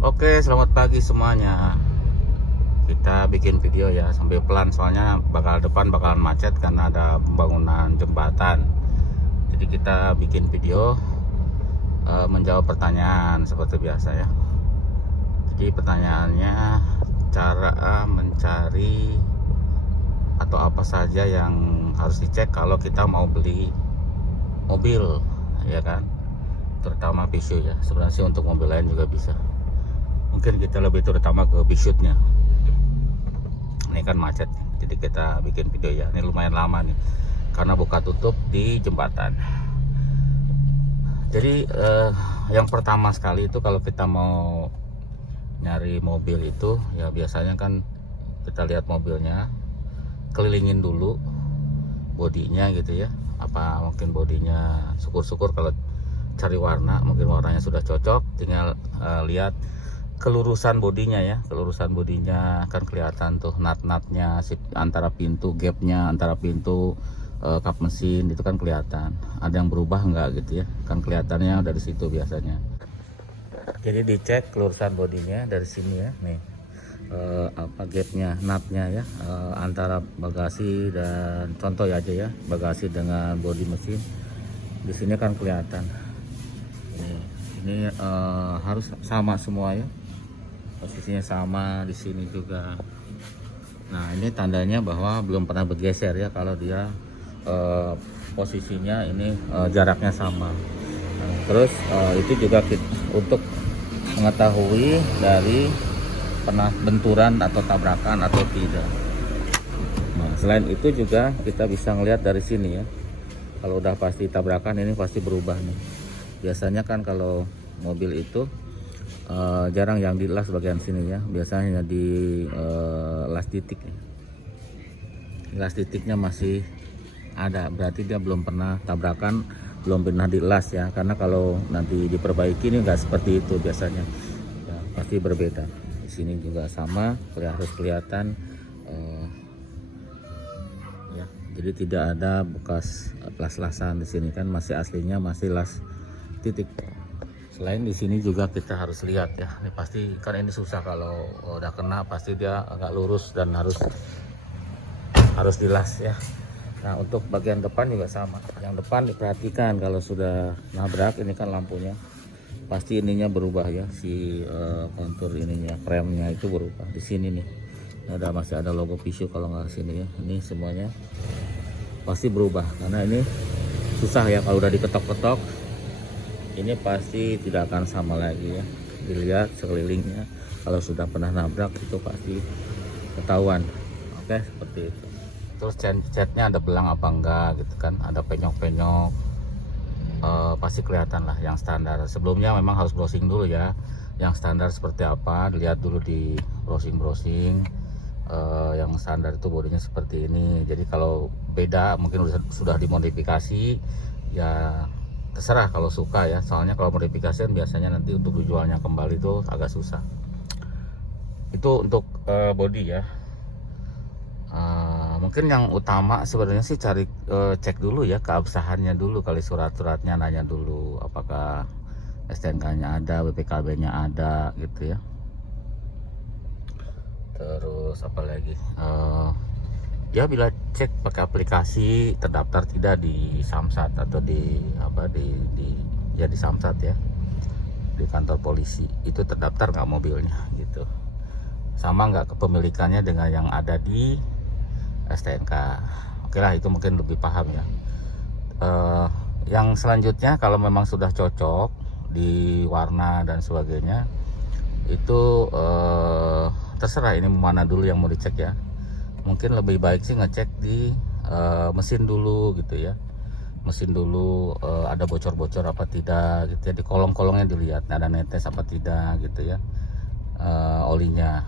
Oke, selamat pagi semuanya. Kita bikin video ya, sambil pelan soalnya depan bakalan macet karena ada pembangunan jembatan. Jadi kita bikin video menjawab pertanyaan seperti biasa ya. Jadi pertanyaannya, cara mencari atau apa saja yang harus dicek kalau kita mau beli mobil, ya kan? Terutama Vision ya. Sebenarnya sih untuk mobil lain juga bisa. Mungkin kita lebih terutama ke Vision-nya. Ini kan macet, jadi kita bikin video ya. Ini lumayan lama nih karena buka tutup di jembatan. Jadi yang pertama sekali itu kalau kita mau nyari mobil itu ya, biasanya kan kita lihat mobilnya, kelilingin dulu bodinya gitu ya. Apa mungkin bodinya, syukur-syukur kalau cari warna, mungkin warnanya sudah cocok, tinggal lihat kelurusan bodinya ya. Kelurusan bodinya kan kelihatan tuh, nut-nutnya antara pintu, gapnya antara pintu, kap mesin itu kan kelihatan. Ada yang berubah enggak gitu ya, kan kelihatannya dari situ biasanya. Jadi dicek kelurusan bodinya dari sini ya, nih apa gapnya, nutnya ya, antara bagasi dan contoh ya aja ya, bagasi dengan bodi mesin di sini kan kelihatan. Ini harus sama semua ya, posisinya sama di sini juga. Nah ini tandanya bahwa belum pernah bergeser ya, kalau dia posisinya ini jaraknya sama. Nah, terus itu juga untuk mengetahui dari pernah benturan atau tabrakan atau tidak. Nah, selain itu juga kita bisa ngelihat dari sini ya, kalau udah pasti tabrakan ini pasti berubah nih. Biasanya kan kalau mobil itu jarang yang di las bagian sini ya, biasanya di las titik. Las titiknya masih ada, berarti dia belum pernah tabrakan, belum pernah di las ya. Karena kalau nanti diperbaiki ini enggak seperti itu biasanya ya, pasti berbeda. Di sini juga sama, harus kelihatan ya. Jadi tidak ada bekas las-lasan di sini, kan masih aslinya masih las titik. Selain di sini juga kita harus lihat ya, ini pasti kan ini susah, kalau udah kena pasti dia agak lurus dan harus dilas ya. Nah untuk bagian depan juga sama, yang depan diperhatikan kalau sudah nabrak, ini kan lampunya pasti ininya berubah ya, si kontur ininya, remnya itu berubah. Di sini nih masih ada logo Vision, kalau nggak sini ya, ini semuanya pasti berubah karena ini susah ya, kalau udah diketok-ketok ini pasti tidak akan sama lagi ya. Dilihat sekelilingnya, kalau sudah pernah nabrak itu pasti ketahuan. Oke, seperti itu. Terus catnya ada belang apa enggak gitu kan, ada penyok-penyok, pasti kelihatan lah. Yang standar sebelumnya memang harus browsing dulu ya, yang standar seperti apa dilihat dulu di browsing. Yang standar itu bodinya seperti ini. Jadi kalau beda mungkin sudah dimodifikasi ya, terserah kalau suka ya. Soalnya kalau modifikasi biasanya nanti untuk dijualnya kembali itu agak susah. Itu untuk body ya. Mungkin yang utama sebenarnya sih cek dulu ya keabsahannya dulu, kali surat-suratnya, nanya dulu apakah STNK-nya ada, BPKB-nya ada gitu ya. Terus apa lagi, ya bila cek pakai aplikasi terdaftar tidak di Samsat atau di Samsat ya, di kantor polisi itu terdaftar nggak mobilnya gitu, sama nggak kepemilikannya dengan yang ada di STNK. Oke lah, itu mungkin lebih paham ya. Yang selanjutnya kalau memang sudah cocok di warna dan sebagainya itu terserah ini mana dulu yang mau dicek ya. Mungkin lebih baik sih ngecek di mesin dulu gitu ya. Mesin dulu ada bocor-bocor apa tidak gitu ya, di kolong-kolongnya dilihat ada netes apa tidak gitu ya, olinya.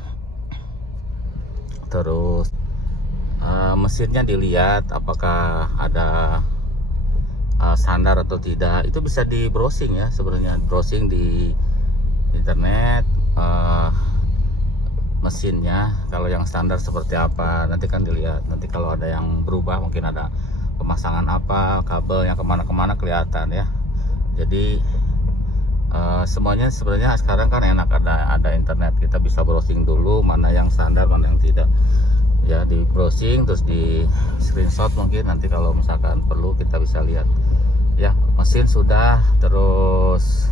Terus mesinnya dilihat apakah ada standar atau tidak. Itu bisa di browsing ya, sebenarnya browsing di internet mesinnya, kalau yang standar seperti apa nanti kan dilihat. Nanti kalau ada yang berubah, mungkin ada pemasangan apa, kabel yang kemana-kemana kelihatan ya. Jadi Semuanya sebenarnya sekarang kan enak, ada internet, kita bisa browsing dulu mana yang standar mana yang tidak ya, di browsing terus di screenshot, mungkin nanti kalau misalkan perlu kita bisa lihat ya. Mesin sudah, terus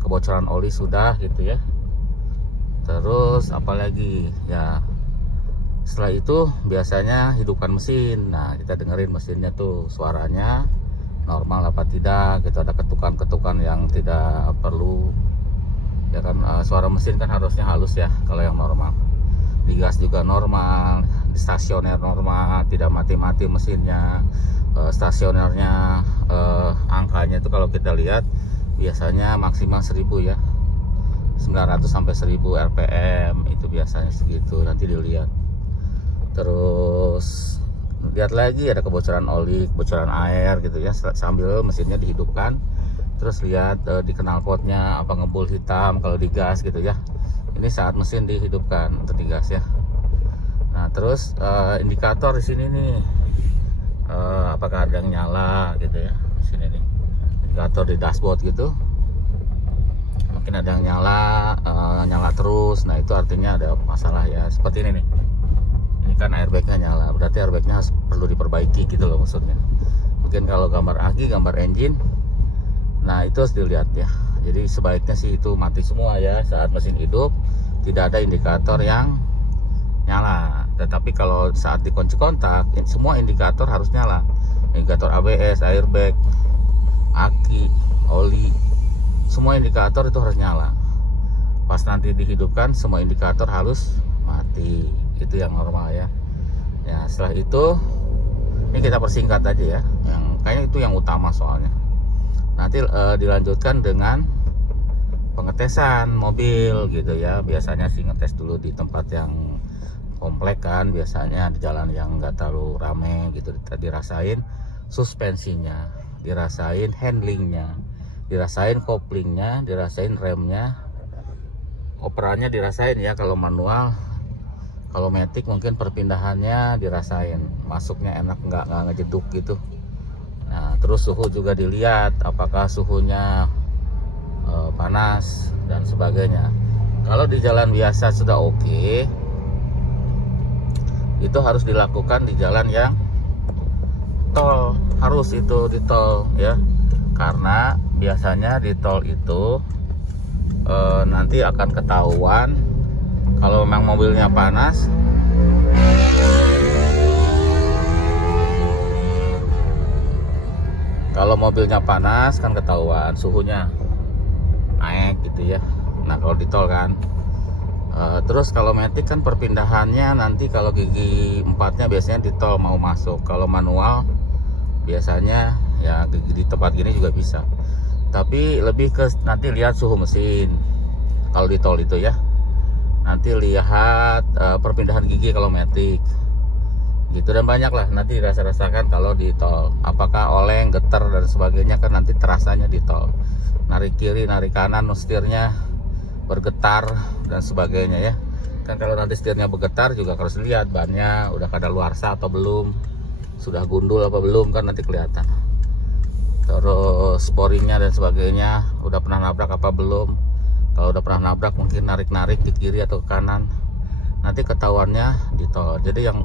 kebocoran oli sudah gitu ya. Terus apalagi ya, setelah itu biasanya hidupkan mesin. Nah, kita dengerin mesinnya tuh suaranya normal apa tidak gitu, ada ketukan-ketukan yang tidak perlu ya kan. Suara mesin kan harusnya halus ya kalau yang normal. Di gas juga normal, di stasioner normal, tidak mati-mati mesinnya. Stasionernya angkanya itu kalau kita lihat biasanya maksimal 1000 ya, 900 sampai 1000 rpm itu biasanya segitu, nanti dilihat. Terus lihat lagi ada kebocoran oli, kebocoran air gitu ya, sambil mesinnya dihidupkan. Terus lihat di knalpotnya apa ngebul hitam kalau di gas gitu ya. Ini saat mesin dihidupkan untuk di gas ya. Nah, terus indikator di sini nih, apakah ada yang nyala gitu ya. Di sini nih indikator di dashboard gitu, mungkin ada yang nyala terus. Nah, itu artinya ada masalah ya. Seperti ini nih, ini kan airbagnya nyala, berarti airbagnya perlu diperbaiki gitu loh maksudnya. Mungkin kalau gambar aki, gambar engine, nah itu harus dilihat ya. Jadi sebaiknya sih itu mati semua ya saat mesin hidup, tidak ada indikator yang nyala. Tetapi kalau saat dikunci kontak, semua indikator harus nyala. Indikator ABS, airbag, aki, oli, semua indikator itu harus nyala. Pas nanti dihidupkan, semua indikator harus mati. Itu yang normal ya. Ya, setelah itu ini kita persingkat aja ya. Yang kayaknya itu yang utama soalnya. Nanti dilanjutkan dengan pengetesan mobil gitu ya. Biasanya sih ngetes dulu di tempat yang komplek kan, biasanya di jalan yang nggak terlalu rame gitu. Dirasain suspensinya, dirasain handlingnya, dirasain koplingnya, dirasain remnya, operannya dirasain ya. Kalau manual, kalau matic mungkin perpindahannya dirasain, masuknya enak nggak ngejeduk gitu. Nah, terus suhu juga dilihat, apakah suhunya panas dan sebagainya. Kalau di jalan biasa sudah oke, itu harus dilakukan di jalan yang tol, harus itu di tol ya. Karena biasanya di tol itu nanti akan ketahuan kalau memang mobilnya panas. Kalau mobilnya panas kan ketahuan suhunya naik gitu ya. Nah, kalau di tol kan terus kalau matic kan perpindahannya nanti kalau gigi 4-nya biasanya di tol mau masuk. Kalau manual biasanya ya gigi di tempat gini juga bisa. Tapi lebih ke nanti lihat suhu mesin kalau di tol itu ya. Nanti lihat perpindahan gigi kalau matic gitu, dan banyak lah nanti dirasa-rasakan kalau di tol. Apakah oleng, getar dan sebagainya kan nanti terasanya di tol. Narik kiri, narik kanan, setirnya bergetar dan sebagainya ya. Kan kalau nanti setirnya bergetar juga harus lihat bannya udah kadaluarsa atau belum, sudah gundul apa belum kan nanti kelihatan. Terus sporingnya dan sebagainya udah pernah nabrak apa belum. Kalau udah pernah nabrak mungkin narik-narik di kiri atau ke kanan, nanti ketahuannya di tol. Jadi yang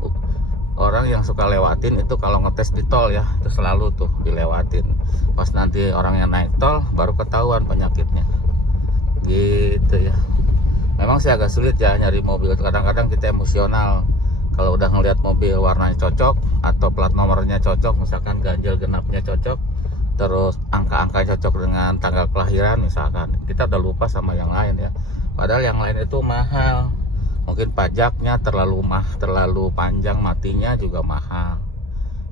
orang yang suka lewatin itu kalau ngetes di tol ya, itu selalu tuh dilewatin. Pas nanti orang yang naik tol baru ketahuan penyakitnya gitu ya. Memang sih agak sulit ya nyari mobil, kadang-kadang kita emosional. Kalau udah ngelihat mobil warnanya cocok atau plat nomornya cocok, misalkan ganjil genapnya cocok, terus angka-angka cocok dengan tanggal kelahiran misalkan, kita udah lupa sama yang lain ya. Padahal yang lain itu mahal. Mungkin pajaknya terlalu panjang, matinya juga mahal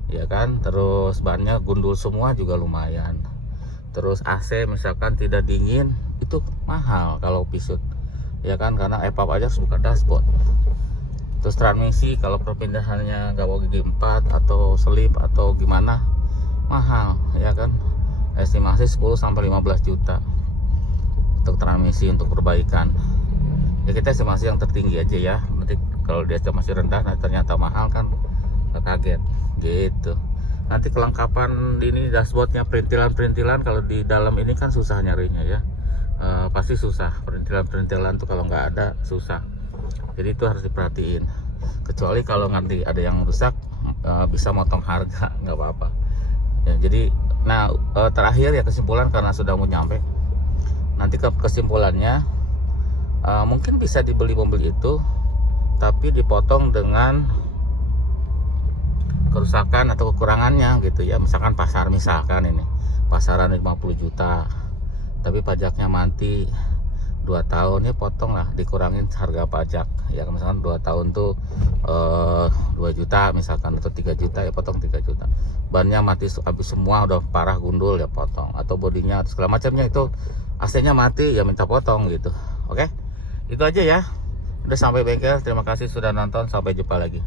ya kan. Terus bannya gundul semua juga lumayan. Terus AC misalkan tidak dingin itu mahal kalau pisut ya kan, karena EPAP aja harus buka dashboard. Terus transmisi kalau perpindahannya gak mau gigi 4 atau selip atau gimana mahal ya kan. Estimasi 10 sampai 15 juta untuk transmisi, untuk perbaikan. Ya kita estimasi yang tertinggi aja ya. Nanti kalau dia masih rendah, nah ternyata mahal kan, gak kaget gitu. nanti kelengkapan di ini dashboardnya, perintilan-perintilan. Kalau di dalam ini kan susah nyarinya ya. Pasti susah, perintilan-perintilan tuh kalau nggak ada susah. Jadi itu harus diperhatiin. Kecuali kalau nanti ada yang rusak, bisa motong harga, nggak apa-apa. Ya, jadi, nah terakhir ya kesimpulan karena sudah mau nyampe. Nanti kesimpulannya, mungkin bisa dibeli mobil itu, tapi dipotong dengan kerusakan atau kekurangannya gitu ya. Misalkan misalkan ini pasaran 50 juta, tapi pajaknya mati 2 tahun, ya potong lah, dikurangin harga pajak ya. Misalkan 2 tahun tuh 2 juta misalkan, atau 3 juta, ya potong 3 juta. Bannya mati habis semua, udah parah gundul, ya potong. Atau bodinya atau segala macamnya itu AC-nya mati, ya minta potong gitu. Oke, itu aja ya. Udah sampai bengkel. Terima kasih sudah nonton, sampai jumpa lagi.